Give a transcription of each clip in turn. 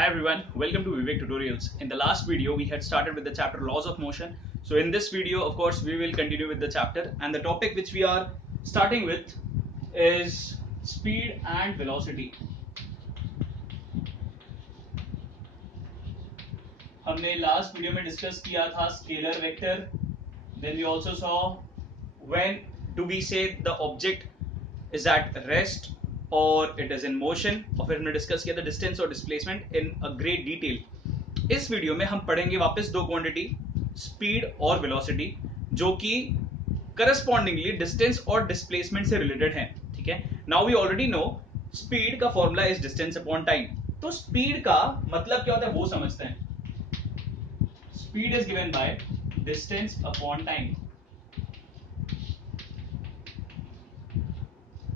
Hi everyone, welcome to Vivek Tutorials. In the last video, we had started with the chapter Laws of Motion. So in this video, of course, we will continue with the chapter, and the topic which we are starting with is speed and velocity. हमने last video में discuss किया था scalar vector. Then we also saw when do we say the object is at rest or it is in motion, और फिर हमने discuss किया था distance और displacement in a great detail. इस वीडियो में हम पढ़ेंगे वापस दो क्वांटिटी, स्पीड और वेलोसिटी, जो कि करस्पॉन्डिंगली डिस्टेंस और डिस्प्लेसमेंट से रिलेटेड हैं. ठीक है, now we already know speed का formula is distance upon time. तो स्पीड का मतलब क्या होता है वो समझते हैं. Speed is given by distance upon time.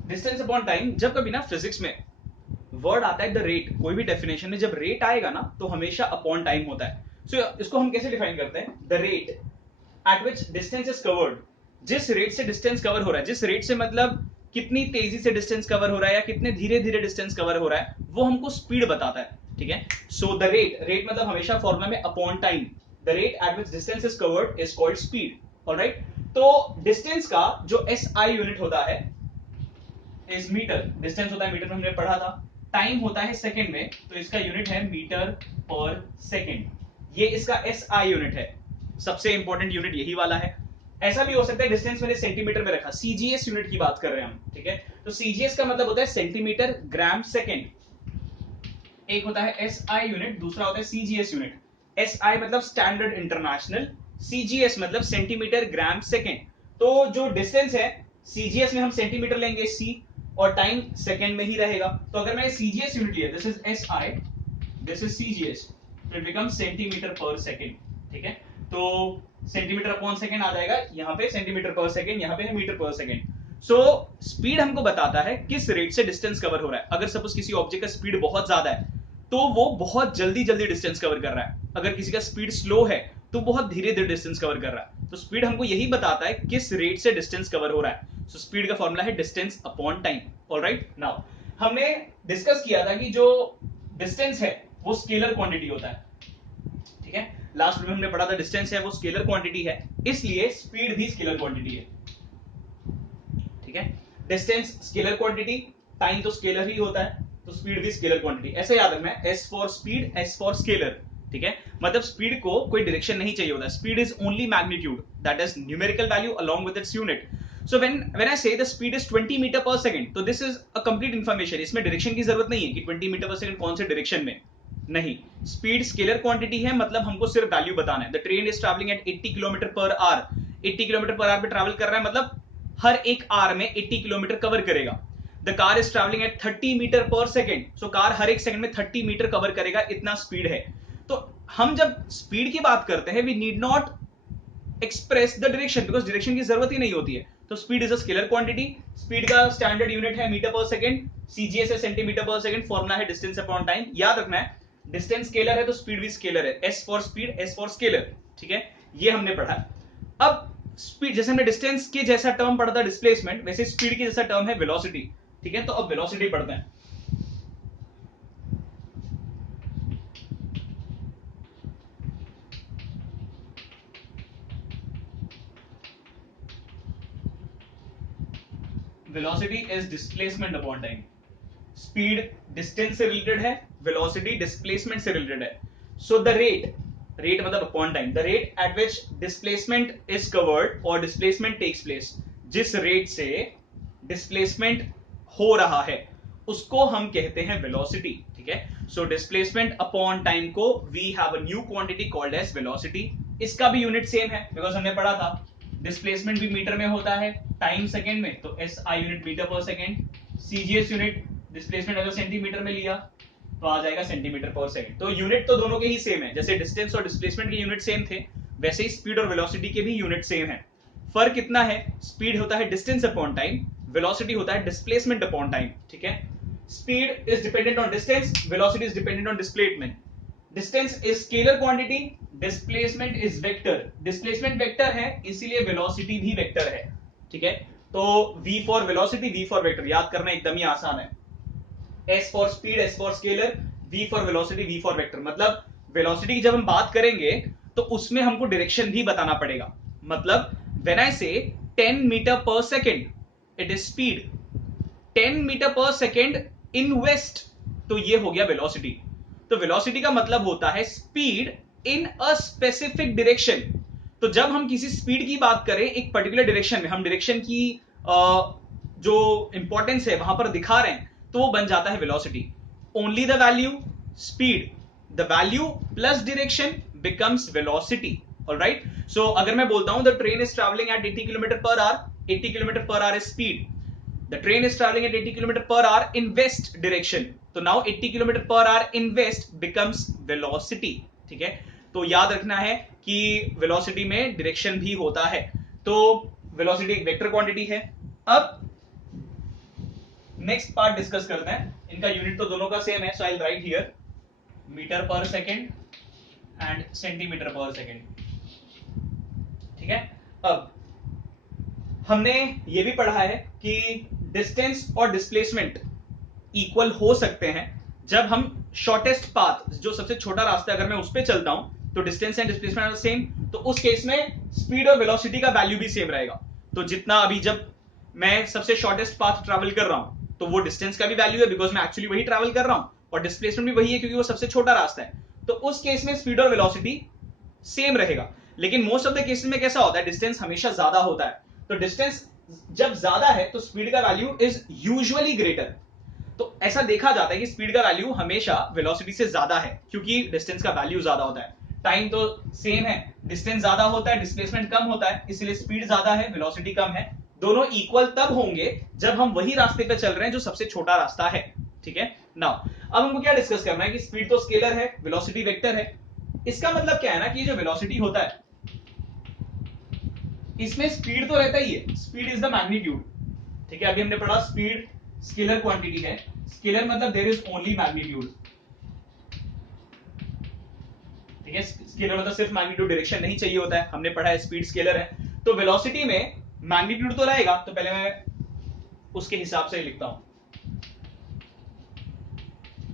Distance upon time, जब कभी ना फिजिक्स में वर्ड आता है द रेट, कोई भी डेफिनेशन में जब रेट आएगा ना तो हमेशा अपॉन टाइम होता है. सो इसको हम कैसे डिफाइन करते हैं, the rate at which distance is covered. जिस रेट से डिस्टेंस कवर हो रहा है, जिस रेट से मतलब कितनी तेजी से डिस्टेंस कवर हो रहा है या कितने धीरे धीरे डिस्टेंस कवर हो रहा है, वो हमको स्पीड बताता है. ठीक है, सो द रेट मतलब हमेशा फॉर्मूला में upon time. The rate at which distance is covered is called speed. Alright, तो डिस्टेंस का जो एसआई यूनिट होता है इज मीटर. डिस्टेंस होता है मीटर में, हमने पढ़ा था. टाइम होता है सेकंड में, तो इसका यूनिट है मीटर पर सेकंड. ये इसका एसआई यूनिट है. सबसे इंपॉर्टेंट यूनिट यही वाला है. ऐसा भी हो सकता है डिस्टेंस मैंने सेंटीमीटर में रखा, सीजीएस यूनिट की बात कर रहे हैं हम. ठीक है, तो सीजीएस का मतलब होता है सेंटीमीटर ग्राम सेकंड. एक होता है एसआई यूनिट, दूसरा होता है सीजीएस यूनिट. एसआई मतलब स्टैंडर्ड इंटरनेशनल, सीजीएस मतलब सेंटीमीटर ग्राम सेकंड. तो जो डिस्टेंस है सीजीएस में हम सेंटीमीटर लेंगे सी, और टाइम सेकंड में ही रहेगा. तो अगर मैंने सीजीएस यूनिट लिया, this is SI, this is CGS, तो it become centimetre per second. ठीक है, तो सेंटीमीटर अपॉन सेकंड आ जाएगा, यहाँ पे सेंटीमीटर पर सेकंड, यहाँ पे है metre per second. So speed हमको बताता है किस रेट से डिस्टेंस कवर हो रहा है. अगर सपोज किसी ऑब्जेक्ट का स्पीड बहुत ज्यादा है तो वो बहुत जल्दी जल्दी डिस्टेंस कवर कर रहा है. अगर किसी का स्पीड स्लो है तो बहुत धीरे धीरे डिस्टेंस कवर कर रहा है. तो स्पीड हमको यही बताता है किस रेट से डिस्टेंस कवर हो रहा है. सो स्पीड का फॉर्मूला है distance upon time. Alright, now हमने डिस्कस किया था कि जो डिस्टेंस है वो स्केलर क्वांटिटी होता है. ठीक है, लास्ट में हमने पढ़ा था डिस्टेंस है वो स्केलर क्वांटिटी है, इसलिए स्पीड भी स्केलर क्वांटिटी है. ठीक है, डिस्टेंस स्केलर क्वांटिटी, टाइम तो स्केलर ही होता है, तो स्पीड भी स्केलर क्वांटिटी. ऐसे याद रखना है, S for speed, S for scalar. ठीक है, मतलब स्पीड को कोई डायरेक्शन नहीं चाहिए होता. Speed is only magnitude, that is numerical value along with its unit. So when I से the speed is 20 metre per second, तो this is a complete information. इसमें डायरेक्शन की जरूरत नहीं है कि 20 मीटर पर सेकंड कौन से डायरेक्शन में. नहीं, स्पीड स्केलर क्वांटिटी है, मतलब हमको सिर्फ वैल्यू बताना है. The train is travelling at 80 kilometre per hour. 80 kilometre per hour पे ट्रैवल कर रहा है, मतलब हर एक आवर में 80 किलोमीटर कवर करेगा. The car is travelling at 30 metre per second, so car हर एक सेकंड में 30 मीटर कवर करेगा, इतना स्पीड है. तो हम जब स्पीड की बात करते हैं, we need not express the direction, because direction की जरूरत ही नहीं होती है. तो speed is a scalar quantity. Speed का स्टैंडर्ड यूनिट है मीटर पर सेकंड, सीजीएस है सेंटीमीटर पर सेकंड, फॉर्मूला है डिस्टेंस अपॉन टाइम. याद रखना है, डिस्टेंस स्केलर है तो स्पीड भी स्केलर है. S for speed, S for scalar. ठीक है, ये हमने पढ़ा. अब स्पीड, जैसे हमने डिस्टेंस के जैसा टर्म पढ़ा था डिस्प्लेसमेंट, वैसे स्पीड के जैसा टर्म है वेलोसिटी. ठीक है, तो अब वेलोसिटी पढ़ते हैं. Velocity is displacement upon time. Speed distance से रिलेटेड है, वेलोसिटी डिस्प्लेसमेंट से रिलेटेड है. सो द रेट, रेट मतलब upon time, the rate at which displacement is covered और डिस्प्लेसमेंट टेक्स प्लेस. जिस रेट से डिस्प्लेसमेंट हो रहा है उसको हम कहते हैं वेलोसिटी. ठीक है, सो डिस्प्लेसमेंट अपॉन टाइम को we have a new quantity called as velocity. इसका भी यूनिट सेम है, बिकॉज हमने पढ़ा था डिस्प्लेसमेंट भी मीटर में होता है, टाइम सेकंड में, तो SI unit metre per second. CGS unit displacement अगर सेंटीमीटर में लिया तो आ जाएगा सेंटीमीटर पर सेकंड. तो यूनिट तो दोनों के ही सेम है. जैसे डिस्टेंस और डिस्प्लेसमेंट के यूनिट सेम थे, वैसे ही स्पीड और वेलोसिटी के भी यूनिट सेम है. फर्क कितना है, स्पीड होता है डिस्टेंस अपॉन टाइम, वेलोसिटी होता है डिस्प्लेसमेंट अपॉन टाइम. ठीक है, speed is dependent on distance, velocity is dependent on displacement. Distance is scalar quantity, displacement is vector. Displacement vector है, इसीलिए वेलोसिटी भी वेक्टर है. ठीक है, तो v for velocity, v for vector याद करना एकदम ही आसान है. S for speed, S for scalar, V for velocity, V for vector, मतलब वेलोसिटी की जब हम बात करेंगे तो उसमें हमको डायरेक्शन भी बताना पड़ेगा। मतलब व्हेन आई से 10 metre per second, it is speed. 10 metre per second in west, तो ये हो गया वेलोसिटी। तो वेलोसिटी का मतलब होता है speed in a specific direction. तो जब हम किसी स्पीड की बात करें एक पर्टिकुलर डायरेक्शन में, हम डायरेक्शन की जो इंपॉर्टेंस है वहां पर दिखा रहे हैं, तो वो बन जाता है velocity. Only the value speed, the value plus direction becomes velocity. Alright, so अगर मैं बोलता हूं the train is travelling at 80 kilometre per hour, 80 kilometre per hour is speed, the train is traveling at 80 km per hour in west direction, तो now 80 km per hour in west becomes velocity। ठीक है, तो याद रखना है कि velocity में direction भी होता है। तो वेलोसिटी एक वेक्टर क्वांटिटी है। अब नेक्स्ट पार्ट डिस्कस करते हैं। इनका यूनिट तो दोनों का सेम है, so I will write here metre per second and centimetre per second. ठीक है, अब हमने ये भी पढ़ा है कि डिस्टेंस और डिस्प्लेसमेंट इक्वल हो सकते हैं जब हम शॉर्टेस्ट पाथ, जो सबसे छोटा रास्ता है, अगर मैं उस पर चलता हूं तो distance and displacement are same, तो उस केस में स्पीड और वेलोसिटी का वैल्यू भी सेम रहेगा। तो जितना अभी जब मैं सबसे शॉर्टेस्ट पाथ ट्रैवल कर रहा हूं तो वो डिस्टेंस का भी वैल्यू है, बिकॉज मैं एक्चुअली वही ट्रैवल कर रहा हूं, और डिस्प्लेसमेंट भी वही है क्योंकि वो सबसे छोटा रास्ता है। तो उस केस में स्पीड और वेलोसिटी सेम रहेगा। लेकिन मोस्ट ऑफ द केसेस में कैसा होता है, डिस्टेंस हमेशा ज्यादा होता है। तो डिस्टेंस जब ज्यादा है तो स्पीड का वैल्यू इज यूजुअली ग्रेटर। तो ऐसा देखा जाता है कि स्पीड का वैल्यू हमेशा वेलोसिटी से ज्यादा है, क्योंकि डिस्टेंस का वैल्यू ज्यादा होता है। टाइम तो सेम है, डिस्टेंस ज्यादा होता है, डिस्प्लेसमेंट कम होता है, इसलिए स्पीड ज्यादा है, वेलोसिटी कम है। दोनों इक्वल तब होंगे जब हम वही रास्ते पे चल रहे हैं जो सबसे छोटा रास्ता है। ठीक है, नाउ अब हमको क्या डिस्कस करना है कि स्पीड तो स्केलर है, वेलोसिटी वेक्टर है। इसका मतलब क्या है ना कि जो वेलोसिटी होता है इसमें स्पीड तो रहता ही है, स्पीड इज द मैग्नीट्यूड। ठीक है, अभी हमने पढ़ा स्पीड स्केलर क्वांटिटी है, स्केलर मतलब देयर इज ओनली मैग्नीट्यूड। ठीक है, स्केलर मतलब सिर्फ मैग्नीट्यूड, डायरेक्शन नहीं चाहिए होता है, हमने पढ़ा है स्पीड स्केलर है। तो वेलोसिटी में मैग्नीट्यूड तो रहेगा, तो पहले मैं उसके हिसाब से ही लिखता हूं,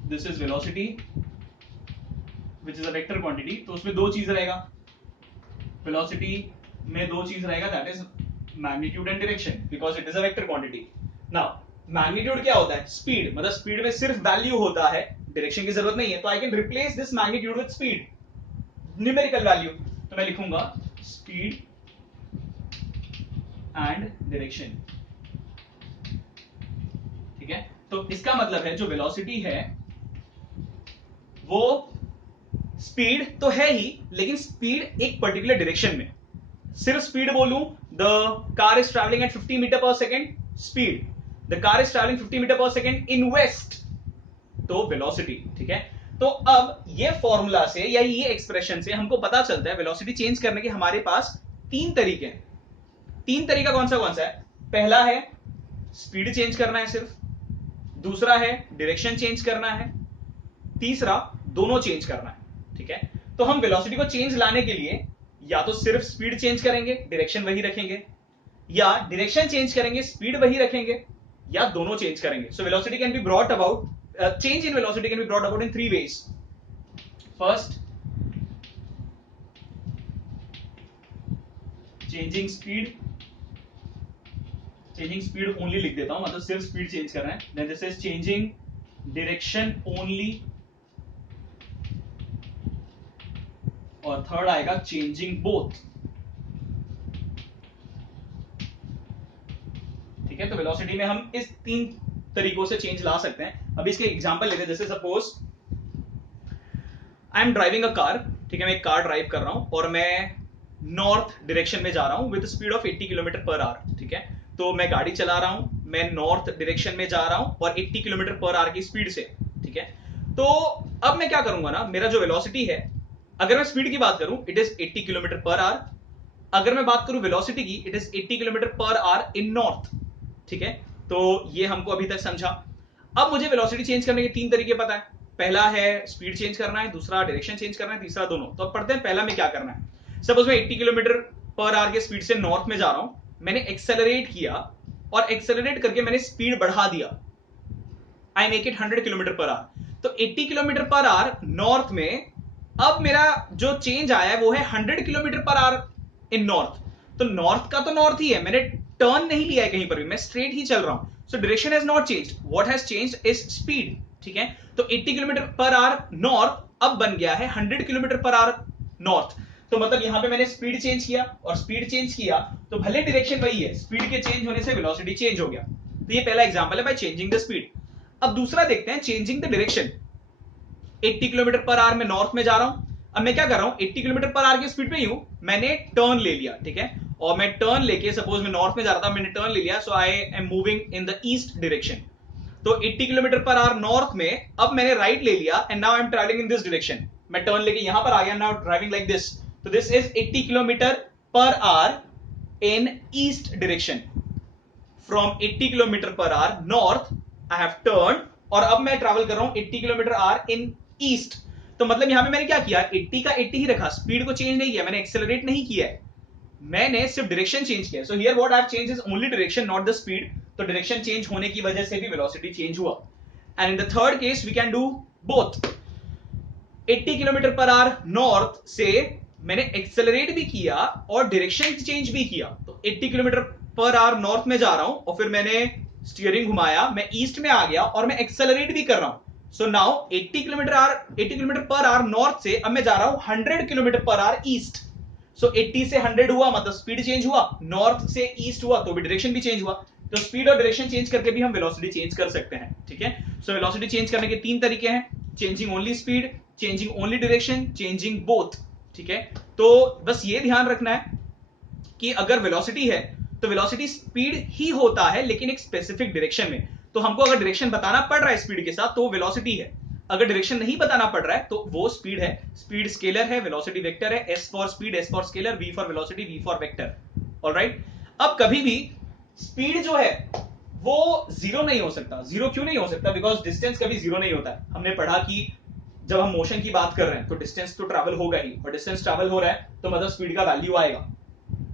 this is velocity which is a vector quantity. तो उसमें दो चीज रहेगा, वेलोसिटी में दो चीज रहेगा, that is magnitude and direction, because it is a vector quantity. Now magnitude क्या होता है, स्पीड, मतलब स्पीड में सिर्फ वैल्यू होता है, डायरेक्शन की जरूरत नहीं है। तो I can replace this magnitude with speed, numerical value. तो मैं लिखूंगा स्पीड एंड डायरेक्शन। ठीक है, तो इसका मतलब है जो वेलोसिटी है वो स्पीड तो है ही, लेकिन स्पीड एक पर्टिकुलर डायरेक्शन में। सिर्फ स्पीड बोलूं, the car is travelling at 50 metre per second, speed. The car is travelling 50 metre per second in west, तो वेलोसिटी। ठीक है, तो अब ये फॉर्मूला से या ये एक्सप्रेशन से हमको पता चलता है वेलोसिटी चेंज करने के हमारे पास तीन तरीके हैं। तीन तरीका कौन सा है, पहला है स्पीड चेंज करना है सिर्फ, दूसरा है डायरेक्शन चेंज करना है, तीसरा दोनों चेंज करना है। ठीक है, तो हम वेलोसिटी को चेंज लाने के लिए या तो सिर्फ स्पीड चेंज करेंगे, डायरेक्शन वही रखेंगे, या डायरेक्शन चेंज करेंगे, स्पीड वही रखेंगे, या दोनों चेंज करेंगे। So velocity can be brought about, change in velocity can be brought about in three ways. First, changing speed only लिख देता हूं, मतलब सिर्फ स्पीड चेंज कर रहे हैं। Then this is changing direction only, और थर्ड आएगा changing both। ठीक है, तो वेलोसिटी में हम इस तीन तरीकों से चेंज ला सकते हैं। अभी इसके एग्जांपल लेते हैं, जैसे suppose I am driving a car. ठीक है, मैं एक कार ड्राइव कर रहा हूं और मैं नॉर्थ डायरेक्शन में जा रहा हूं with speed of 80 kilometre per our. ठीक है, तो मैं गाड़ी चला रहा हूं, मैं नॉर्थ डायरेक्शन में जा रहा हूं और 80 किलोमीटर पर आवर की स्पीड से। ठीक है, तो अब मैं क्या करूंगा ना, मेरा जो वेलोसिटी है, अगर मैं स्पीड की बात करूं it is 80 kilometre per our, अगर मैं बात करूं वेलोसिटी की it is 80 kilometre per our in north. ठीक है, तो ये हमको अभी तक समझा। अब मुझे वेलोसिटी चेंज करने के तीन तरीके पता है, पहला है स्पीड चेंज करना है, दूसरा डायरेक्शन चेंज करना है, तीसरा दोनों। तो अब पढ़ते हैं पहला में क्या करना है। सपोज मैं 80 किलोमीटर पर आवर के स्पीड से नॉर्थ में जा रहा हूं, मैंने एक्सेलरेट किया और एक्सेलरेट करके मैंने स्पीड बढ़ा दिया, I make it 100 kilometre per our. तो 80 किलोमीटर पर आवर नॉर्थ में, अब मेरा जो चेंज आया है वो है 100 kilometre per our in north. तो नॉर्थ का तो नॉर्थ ही है, मैंने टर्न नहीं लिया है कहीं पर भी, मैं स्ट्रेट ही चल रहा हूं। So direction has not changed, what has changed is speed. ठीक है, तो 80 किलोमीटर पर आवर नॉर्थ अब बन गया है 100 किलोमीटर पर आवर नॉर्थ। तो मतलब यहां पे मैंने स्पीड चेंज किया, और स्पीड चेंज किया तो भले डायरेक्शन वही है, स्पीड के चेंज होने से वेलोसिटी चेंज हो गया। तो ये पहला एग्जांपल है बाय चेंजिंग द स्पीड। अब दूसरा देखते हैं, changing the direction. 80 kilometre per our में नॉर्थ में जा रहा हूं, अब मैं क्या कर रहा हूं, 80 किलोमीटर पर आवर की स्पीड पे ही हूं, मैंने टर्न ले लिया। ठीक है, और मैं टर्न लेके, सपोज मैं नॉर्थ में जा रहा था, मैंने टर्न ले लिया, so I am moving in the east direction. तो 80 किलोमीटर पर आवर नॉर्थ में अब मैंने राइट ले लिया, and now I am travelling in this direction. मैं टर्न लेके यहां पर आ गया, नाउ ड्राइविंग लाइक दिस। तो this is 80 kilometre per our in east direction. From 80 kilometre per hour north I have turn, और अब मैं ट्रैवल कर रहा हूं 80 किलोमीटर आवर इन ईस्ट। तो मतलब यहां पे मैंने क्या किया, 80 का 80 ही रखा, स्पीड को चेंज नहीं किया, मैंने एक्सेलरेट नहीं किया है, मैंने सिर्फ डायरेक्शन चेंज किया। So here what I have changed is only direction, not the speed. तो डायरेक्शन चेंज होने की वजह से भी वेलोसिटी चेंज हुआ। And in the third case we can do both. 80 kilometre per hour north से मैंने एक्सेलरेट भी किया और डायरेक्शन चेंज भी किया। तो 80 किलोमीटर पर आवर नॉर्थ में जा रहा हूं, और फिर मैंने स्टीयरिंग घुमाया, मैं ईस्ट में आ गया, और मैं एक्सेलरेट भी कर रहा हूं। So now 80 kilometre per hour north से अब मैं जा रहा हूं 100 किलोमीटर पर आवर ईस्ट। सो 80 से 100 हुआ, मतलब स्पीड चेंज हुआ, नॉर्थ से ईस्ट हुआ तो भी डायरेक्शन भी चेंज हुआ। तो स्पीड और डायरेक्शन चेंज करके भी हम वेलोसिटी चेंज कर सकते हैं। ठीक है, सो वेलोसिटी चेंज करने के तीन तरीके हैं, changing only speed, changing only direction, changing both. ठीक है, तो बस ये ध्यान रखना है कि अगर वेलोसिटी है तो वेलोसिटी स्पीड ही होता है, लेकिन एक स्पेसिफिक डायरेक्शन में। तो हमको अगर डायरेक्शन बताना पड़ रहा है स्पीड के साथ तो वेलोसिटी है, अगर डायरेक्शन नहीं बताना पड़ रहा है तो वो स्पीड है। स्पीड स्केलर है, वेलोसिटी वेक्टर है, S for speed, S for scalar, V for velocity, V for vector. All right, अब कभी भी स्पीड जो है वो जीरो नहीं हो सकता। जीरो क्यों नहीं हो सकता, बिकॉज डिस्टेंस कभी जीरो नहीं होता है। हमने पढ़ा कि जब हम मोशन की बात कर रहे हैं तो डिस्टेंस तो ट्रैवल होगा ही, और डिस्टेंस ट्रैवल हो रहा है तो मतलब स्पीड का वैल्यू आएगा।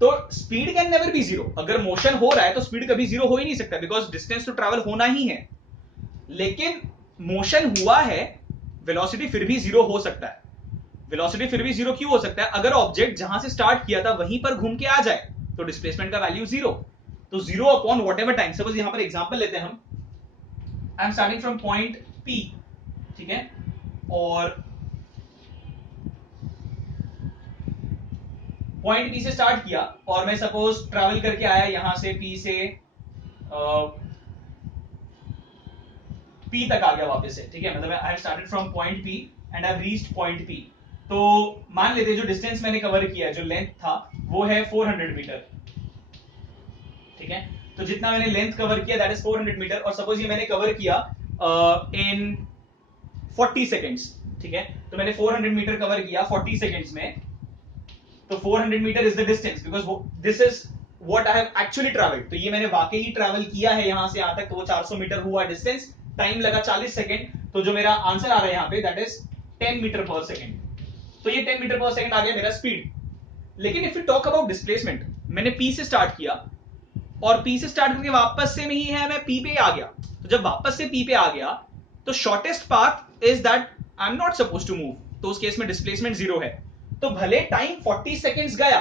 तो speed can never be zero, अगर मोशन हो रहा है तो स्पीड कभी जीरो हो ही नहीं सकता, बिकॉज डिस्टेंस तो ट्रैवल होना ही है। लेकिन मोशन हुआ है, वेलोसिटी फिर भी जीरो हो सकता है। वेलोसिटी फिर भी जीरो क्यों हो सकता है, अगर ऑब्जेक्ट जहां से स्टार्ट किया था वहीं पर घूम के आ जाए तो डिस्प्लेसमेंट का वैल्यू जीरो। तो zero upon what ever time, suppose यहां पर एग्जांपल लेते हैं हम, I am starting from point P. ठीक है, और पॉइंट पी से स्टार्ट किया, और मैं सपोज ट्रैवल करके आया यहां से पी से पी तक आ गया वापस से। ठीक है, मतलब I have started from point P and I have reached point P. तो मान लेते जो डिस्टेंस मैंने कवर किया, जो लेंथ था वो है 400 मीटर। ठीक है, तो जितना मैंने लेंथ कवर किया दैट इज 400 मीटर, और सपोज ये मैंने कवर किया इन 40 सेकेंड्स। ठीक है, तो मैंने 400 मीटर कवर किया 40 सेकेंड्स में। तो 400 metre is the distance, because this is what I have actually travelled. तो ये मैंने वाकई ही ट्रैवल किया है यहां से यहां तक, तो वो 400 मीटर हुआ डिस्टेंस, टाइम लगा 40 सेकेंड। तो जो मेरा आंसर आ रहा है यहां पे that is 10 metre per second. तो ये 10 मीटर पर सेकेंड आ गया मेरा स्पीड। लेकिन if you talk about displacement, मैंने पी से स्टार्ट किया, और पी से स्टार्ट करके वापस से में ही है मैं पी पे आ गया। तो जब वापस से पी पे आ गया तो shortest path is that I am not suppose to move, तो उस केस में डिस्प्लेसमेंट जीरो है। तो भले टाइम 40 सेकेंड्स गया,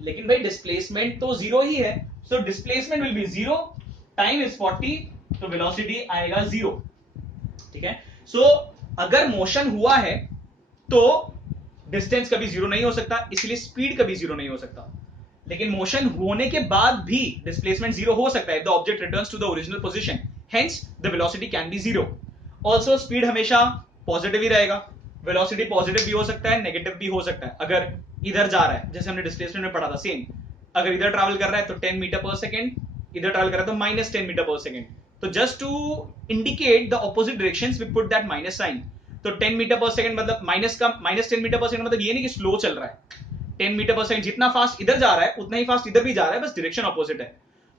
लेकिन भाई डिस्प्लेसमेंट तो जीरो ही है। सो displacement will be zero, time is 40, तो वेलोसिटी आएगा जीरो। ठीक है, सो अगर मोशन हुआ है तो डिस्टेंस कभी जीरो नहीं हो सकता, इसलिए स्पीड कभी जीरो नहीं हो सकता। लेकिन मोशन होने के बाद भी डिस्प्लेसमेंट जीरो हो सकता है, the object returns to the original position, hence the velocity can be zero. Also speed हमेशा पॉजिटिव ही रहेगा, वेलोसिटी पॉजिटिव भी हो सकता है, नेगेटिव भी हो सकता है। अगर इधर जा रहा है, जैसे हमने डिस्प्लेसमेंट में पढ़ा था सेम, अगर इधर ट्रैवल कर रहा है तो 10 मीटर पर सेकेंड, इधर ट्रैवल कर रहा है तो माइनस 10 मीटर पर सेकेंड। तो just to indicate the opposite directions we put that minus sign. तो 10 मीटर पर सेकेंड मतलब माइनस 10 मीटर पर सेकेंड मतलब ये नहीं कि स्लो चल रहा है, 10 मीटर पर सेकेंड जितना फास्ट इधर जा रहा है उतना ही फास्ट इधर भी जा रहा है, बस डायरेक्शन ऑपोजिट है।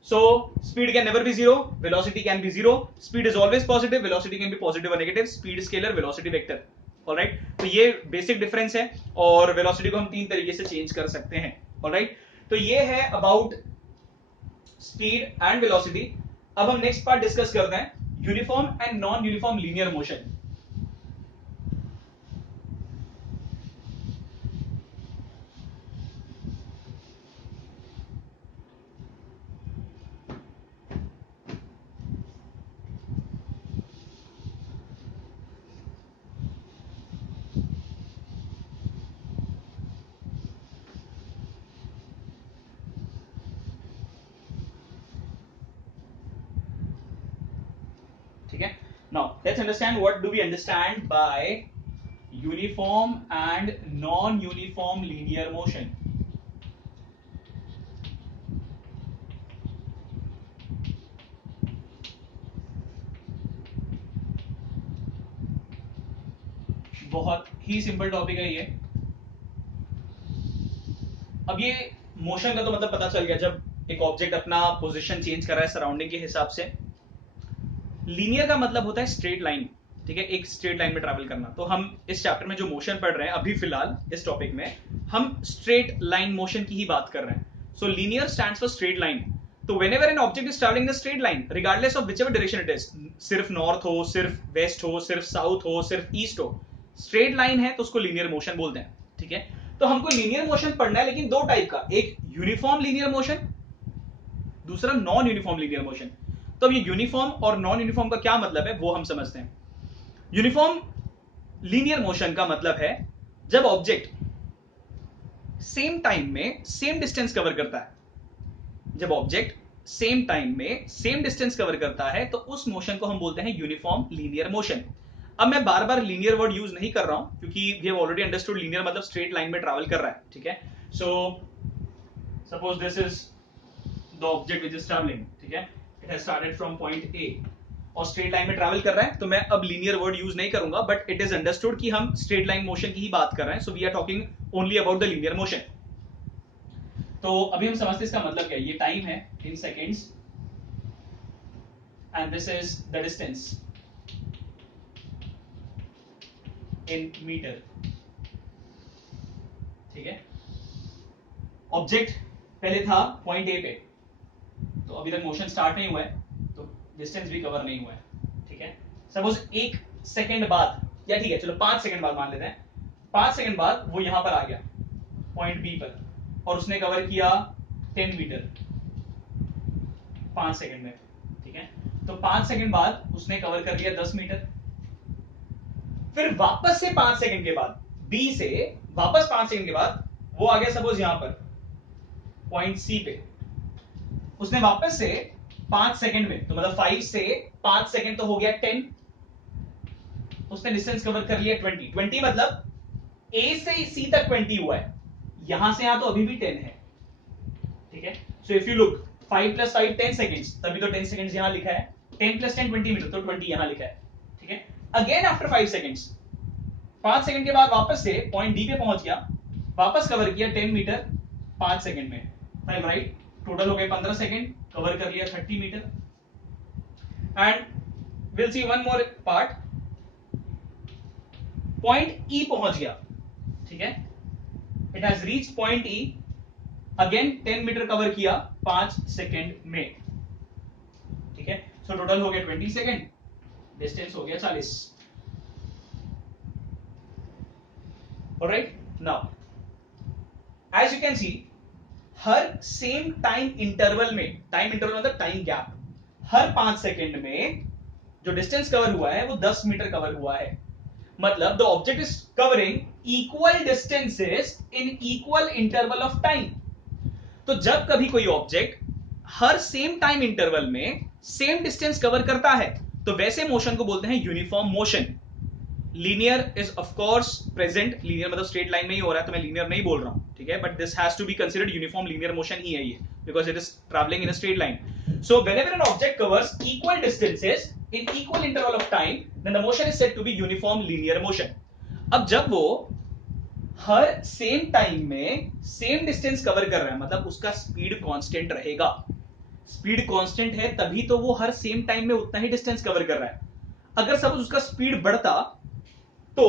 So speed can never be zero, velocity can be zero, speed is always positive, velocity can be positive or negative, speed scalar, velocity vector. Alright, तो ये बेसिक डिफरेंस है, और वेलोसिटी को हम तीन तरीके से चेंज कर सकते हैं। Alright, तो ये है अबाउट स्पीड एंड वेलोसिटी। अब हम नेक्स्ट पार्ट डिस्कस करते हैं, uniform and non uniform linear motion. ठीक है. Now let's understand what do we understand by uniform and non-uniform linear motion. बहुत ही सिंपल टॉपिक है ये. अब ये मोशन का तो मतलब पता चल गया, जब एक ऑब्जेक्ट अपना पोजीशन चेंज कर रहा है सराउंडिंग के हिसाब से. लीनियर का मतलब होता है स्ट्रेट लाइन, ठीक है, एक स्ट्रेट लाइन में ट्रैवल करना. तो हम इस चैप्टर में जो मोशन पढ़ रहे हैं अभी फिलहाल इस टॉपिक में हम स्ट्रेट लाइन मोशन की ही बात कर रहे हैं. So linear stands for straight line. तो whenever an object is travelling in a straight line regardless of whichever direction it is, सिर्फ नॉर्थ हो, सिर्फ वेस्ट हो, सिर्फ साउथ हो, सिर्फ ईस्ट हो, स्ट्रेट लाइन है तो उसको लीनियर मोशन बोलते हैं. ठीक है, तो हमको लीनियर मोशन पढ़ना है, लेकिन दो टाइप का, एक यूनिफॉर्म लीनियर मोशन, दूसरा नॉन यूनिफॉर्म लीनियर मोशन. तो अब ये यूनिफॉर्म और नॉन यूनिफॉर्म का क्या मतलब है वो हम समझते हैं. यूनिफॉर्म लीनियर मोशन का मतलब है जब ऑब्जेक्ट सेम टाइम में सेम डिस्टेंस कवर करता है. जब ऑब्जेक्ट सेम टाइम में सेम डिस्टेंस कवर करता है तो उस मोशन को हम बोलते हैं यूनिफॉर्म लीनियर मोशन. अब मैं बार बार लीनियर वर्ड यूज नहीं कर रहा हूं क्योंकि we have already understood linear मतलब स्ट्रेट लाइन में ट्रैवल कर रहा है. ठीक है, so suppose this is the object which is travelling. ठीक है, it has started from point A और स्ट्रेट लाइन में ट्रैवल कर रहा है. तो मैं अब लीनियर वर्ड यूज नहीं करूंगा, बट इट इज अंडरस्टूड कि हम स्ट्रेट लाइन मोशन की ही बात कर रहे हैं. So we are talking only about the linear motion. तो अभी हम समझते हैं इसका मतलब क्या है. ये टाइम है in seconds and this is the distance in metre. ठीक है, ऑब्जेक्ट पहले था पॉइंट ए पे, तो अभी तक मोशन स्टार्ट नहीं हुआ है तो डिस्टेंस भी कवर नहीं हुआ है. ठीक है, सपोज 1 सेकेंड बाद, या ठीक है चलो 5 सेकेंड बाद मान लेते हैं, 5 सेकेंड बाद वो यहां पर आ गया पॉइंट बी पर और उसने कवर किया 10 मीटर 5 सेकेंड में. ठीक है, तो 5 सेकेंड बाद उसने कवर कर लिया 10 मीटर. फिर वापस से 5 सेकेंड के बाद बी से वापस 5 सेकेंड के बाद वो आ गया सपोज यहां पर पॉइंट सी पे. उसने वापस से 5 सेकेंड में, तो मतलब 5 से 5 सेकेंड तो हो गया 10, उसने डिस्टेंस कवर कर लिया 20 मतलब ए से सी तक 20 हुआ है. यहां से यहां तो अभी भी 10 है. ठीक है, so if you look 5 + 5 10 seconds, तभी तो 10 सेकेंड्स यहां लिखा है. 10 + 10 20 मीटर, तो 20 यहां लिखा है. ठीक है, अगेन आफ्टर 5 सेकेंड्स, 5 सेकेंड के बाद वापस से पॉइंट डी पे पहुंच गया, वापस कवर किया 10 मीटर 5 सेकेंड में. फाइव राइट, टोटल हो गए 15 सेकेंड, कवर कर लिया 30 metre. And will see one more part, point E पहुंच गया. ठीक है, it has reach point E, again 10 metre cover किया 5 सेकेंड में. ठीक है, सो टोटल हो गया 20 सेकेंड, डिस्टेंस हो गया 40. All right, now as you can see हर सेम टाइम इंटरवल में, टाइम इंटरवल मतलब टाइम गैप, हर 5 सेकेंड में जो डिस्टेंस कवर हुआ है वो 10 मीटर कवर हुआ है. मतलब the object is covering equal distances in equal interval of time. तो जब कभी कोई ऑब्जेक्ट हर सेम टाइम इंटरवल में सेम डिस्टेंस कवर करता है तो वैसे मोशन को बोलते हैं uniform motion. Linear is of course present, linear मतलब स्ट्रेट लाइन में ही हो रहा है तो मैं लीनियर नहीं बोल रहा हूं. ठीक है, but this has to be considered uniform linear motion ही है ये, because it is travelling in a straight line. So whenever an object covers equal distances in equal interval of time then the motion is said to be uniform linear motion. अब जब वो हर same time में same distance cover कर रहा है मतलब उसका स्पीड कांस्टेंट रहेगा. स्पीड कांस्टेंट है तभी तो वो हर सेम टाइम में उतना ही डिस्टेंस कवर कर रहा है. अगर सपोज उसका स्पीड बढ़ता तो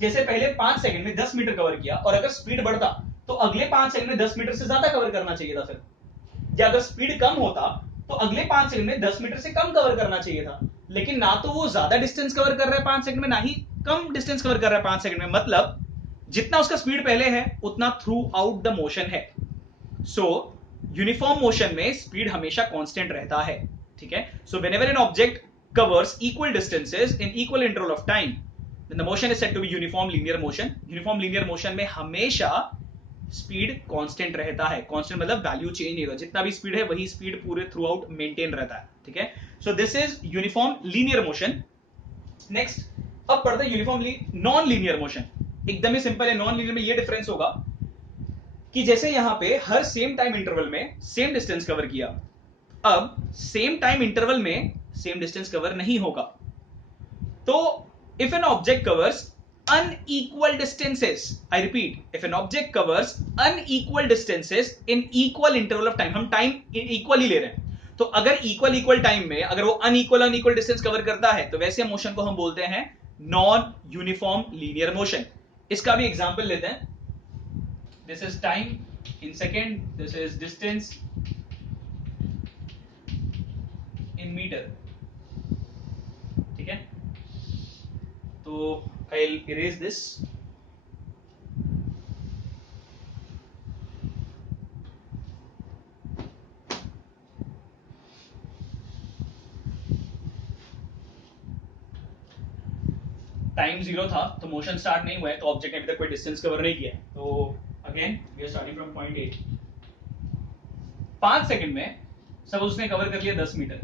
जैसे पहले 5 सेकंड में 10 मीटर कवर किया, और अगर स्पीड बढ़ता तो अगले 5 सेकंड में 10 मीटर से ज्यादा कवर करना चाहिए था सर. या अगर स्पीड कम होता तो अगले 5 सेकंड में 10 मीटर से कम कवर करना चाहिए था. लेकिन ना तो वो ज्यादा डिस्टेंस कवर कर रहा है 5 सेकंड में, ना ही कम डिस्टेंस कवर कर रहा है 5 सेकंड में. मतलब जितना उसका स्पीड पहले है उतना थ्रू आउट द मोशन है. सो यूनिफॉर्म मोशन में स्पीड हमेशा कांस्टेंट रहता है. ठीक है, सो whenever an object covers equal distances in equal interval of time then the motion is said to be uniform linear motion. uniform linear motion में हमेशा speed constant रहता है. कांस्टेंट मतलब वैल्यू चेंज नहीं होता, जितना भी स्पीड है वही स्पीड पूरे थ्रू आउट मेंटेन रहता है. ठीक है, so this is uniform linear motion. Next, अब पढ़ते हैं यूनिफॉर्मली नॉन लीनियर मोशन. एकदम ही सिंपल है. नॉन लीनियर में ये डिफरेंस होगा कि जैसे यहां पे हर सेम टाइम इंटरवल में सेम डिस्टेंस कवर किया, अब सेम टाइम इंटरवल में सेम डिस्टेंस कवर नहीं होगा. तो if N object covers unequal distances, I repeat, if an object covers unequal distances in equal interval of time, हम time equal ही ले रहे हैं, तो अगर इक्वल टाइम में अगर वो अनइक्वल डिस्टेंस कवर करता है तो वैसे मोशन को हम बोलते हैं नॉन यूनिफॉर्म लीनियर मोशन. इसका भी एग्जांपल लेते हैं. This is time in second, this is distance in metre. ठीक है, तो I'll erase this. टाइम 0 था तो मोशन स्टार्ट नहीं हुआ है, तो ऑब्जेक्ट ने अभी तक कोई डिस्टेंस कवर नहीं किया है. तो again we are starting from point A. 5 second में सपोज उसने कवर कर लिया 10 मीटर.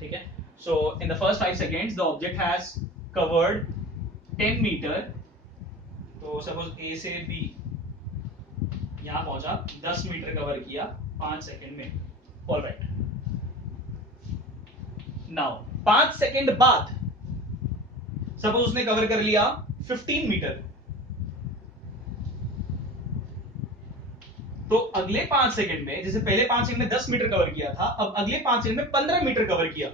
ठीक है, so in the first 5 seconds the object has covered 10 metre. तो सपोज A से B यहां पहुंचा, 10 मीटर कवर किया 5 सेकंड में. ऑलराइट, नाउ 5 सेकंड बाद सपोज उसने कवर कर लिया 15 मीटर. तो अगले 5 सेकंड में, जैसे पहले 5 सेकंड में 10 मीटर कवर किया था, अब अगले 5 सेकंड में 15 मीटर कवर किया.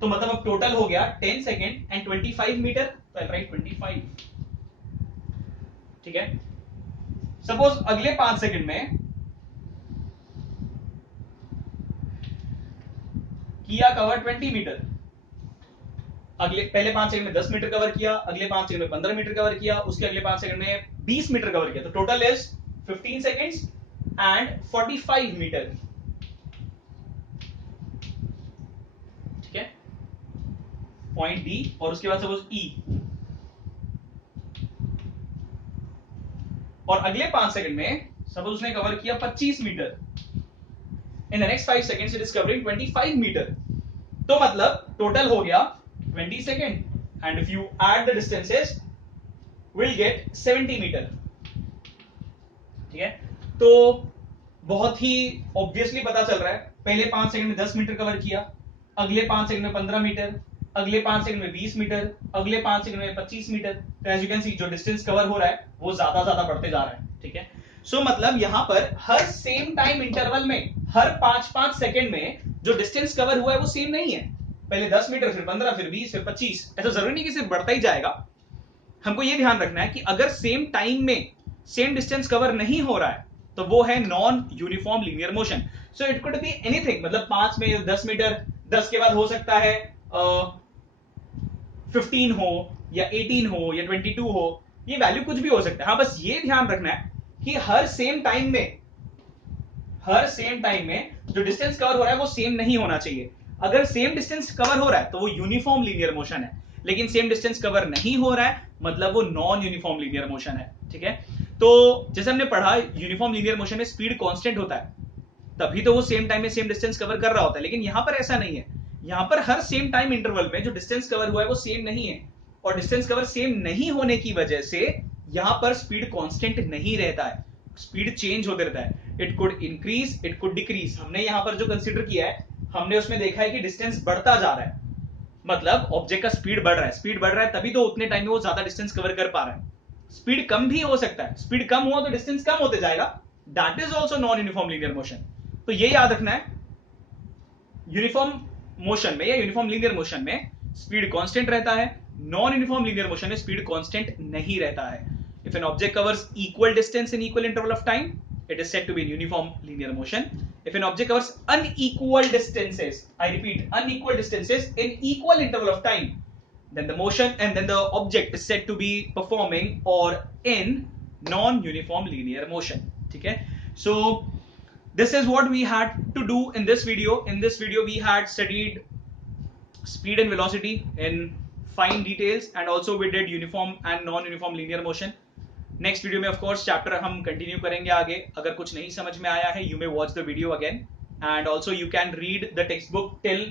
तो मतलब अब टोटल हो गया 10 सेकंड एंड 25 मीटर. तो आई राइट 25. ठीक है, सपोज अगले 5 सेकंड में किया कवर 20 मीटर. अगले पहले 5 सेकंड में 10 मीटर कवर किया, अगले 5 सेकंड में 15 मीटर कवर किया, उसके अगले 5 सेकंड में 20 मीटर कवर किया. तो total is 15 seconds and 45 metre. ठीक है, पॉइंट डी. और उसके बाद सपोज ई, और अगले 5 सेकंड में सपोज उसने कवर किया 25 metre. In the next 5 seconds it is covering 25 metre. तो मतलब टोटल हो गया 20 second and if you add the distances will get 70 metre. ठीक है, तो बहुत ही ऑब्वियसली पता चल रहा है, पहले 5 सेकंड में 10 मीटर कवर किया, अगले 5 सेकंड में 15 मीटर, अगले 5 सेकंड में 20 मीटर, अगले 5 सेकंड में 25 मीटर. तो एज यू कैन सी जो डिस्टेंस कवर हो रहा है वो ज्यादा बढ़ते जा रहा है. ठीक है, सो मतलब यहां पर हर सेम टाइम इंटरवल में हर 5-5 सेकंड में जो डिस्टेंस कवर हुआ है वो सेम नहीं है. पहले 10 मीटर, फिर 15, फिर 20, फिर 25. ऐसा जरूरी नहीं कि सिर्फ बढ़ता ही जाएगा. हमको ये ध्यान रखना है कि अगर सेम टाइम में सेम डिस्टेंस कवर नहीं हो रहा है तो वो है non uniform linear motion. So it could be anything, मतलब 5 में 10 मीटर, 10 के बाद हो सकता है 15 हो या 18 हो या 22 हो, ये वैल्यू कुछ भी हो सकता है. हाँ, बस ये ध्यान रखना है कि हर सेम टाइम में जो डिस्टेंस कवर हो रहा है वो सेम नहीं होना चाहिए. अगर सेम डिस्टेंस कवर हो रहा है तो वो यूनिफॉर्म लीनियर मोशन है, लेकिन सेम डिस्टेंस कवर नहीं हो रहा है मतलब वो नॉन यूनिफॉर्म लीनियर मोशन है. ठीक है, तो जैसे हमने पढ़ा यूनिफॉर्म लीनियर मोशन में स्पीड कांस्टेंट होता है, तभी तो वो सेम टाइम में सेम डिस्टेंस कवर कर रहा होता है. लेकिन यहां पर ऐसा नहीं है. यहां पर हर सेम टाइम इंटरवल में जो डिस्टेंस कवर हुआ है वो सेम नहीं है, और डिस्टेंस कवर सेम नहीं होने की वजह से यहां पर स्पीड कांस्टेंट नहीं रहता है, स्पीड चेंज होते रहता है. It could increase, it could decrease. हमने यहां पर जो कंसीडर किया है, हमने उसमें देखा है कि डिस्टेंस बढ़ता जा रहा है, मतलब ऑब्जेक्ट का स्पीड बढ़ रहा है. स्पीड बढ़ रहा है तभी तो उतने टाइम में वो ज्यादा डिस्टेंस कवर कर पा रहा है. स्पीड कम भी हो सकता है, स्पीड कम हुआ तो डिस्टेंस कम होते जाएगा. That is also non uniform linear motion. तो ये याद रखना है, यूनिफॉर्म मोशन में या यूनिफॉर्म लीनियर मोशन में स्पीड कांस्टेंट रहता है, नॉन यूनिफॉर्म लीनियर मोशन में स्पीड कांस्टेंट नहीं रहता है. If N object covers equal distance in equal interval of time, it is said to be in uniform linear motion. If an object covers unequal distances, I repeat, unequal distances in equal interval of time, then the motion and then the object is said to be performing or in non-uniform linear motion. Okay, so this is what we had to do in this video. In this video we had studied speed and velocity in fine details, and also we did uniform and non-uniform linear motion. Next video में of course chapter हम continue करेंगे आगे. अगर कुछ नहीं समझ में आया है, you may watch the video again. and also you can read the textbook till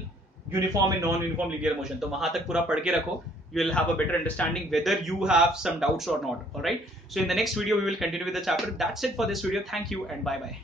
uniform and non-uniform linear motion. तो वहां तक पूरा पढ़ के रखो. You will have a better understanding whether you have some doubts or not. All right. So in the next video we will continue with the chapter. That's it for this video. Thank you and bye bye.